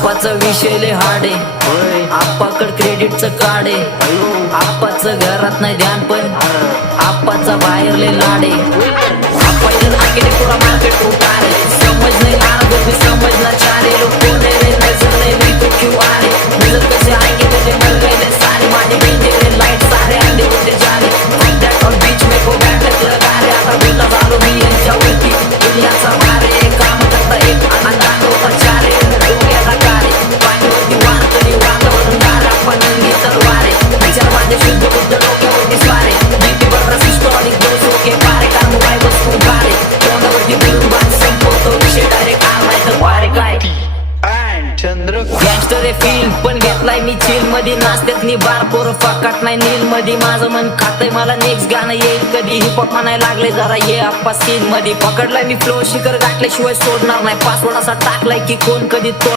आप्पाचा विषय लय हार्ड आहे, आप्पाकड क्रेडिटचं कार्ड आहे, आप्पाचं घरात नाही ध्यान पण आप्पाचा बाहेर लय लाड आहे. आप्पा इथं नाकेने पुरा मार्केट उतार आहे, समज नाही आग समजणार चारे लोक कोण रे नजर नाही मी तो क्यों आ रे नजर कसे आएंगे तुझे मर गए सारे माझे बिंदे लाइट सारे अंधे होते जाने दैट ऑन बीच में को बैठक लगा रे आता बोला वालो मी जाऊंगी दुनियाचा मारे काम करता एक अंदाज होता चारे डोक्याला कारे पाणीवरती वाहतरी वातावरण धारा पणंगी तलवारे विचार माझे शुद्ध बुद्ध डोक्यावरती स्वारे बीपी वर सिस्टॉलिक दोषो के पारे काम काय बसू पारे तोंडावरती बोलून बात संपवतो विषय डायरेक्ट आलाय वारे काय गँगस्टर आहे फील पण घेतलाय मी चिल मध्ये नाचत्यात नि बार पोरं फाकाट नाही नील मध्ये माझं मन खातंय मला नेक्स्ट गाणं येईल कधी हिपहॉप म्हणायला लागले जरा ये आप्पा सीन मध्ये पकडलाय मी फ्लो शिखर गाठल्याशिवाय सोडणार नाही पासवर्ड असा टाकलाय की कोण कधी तो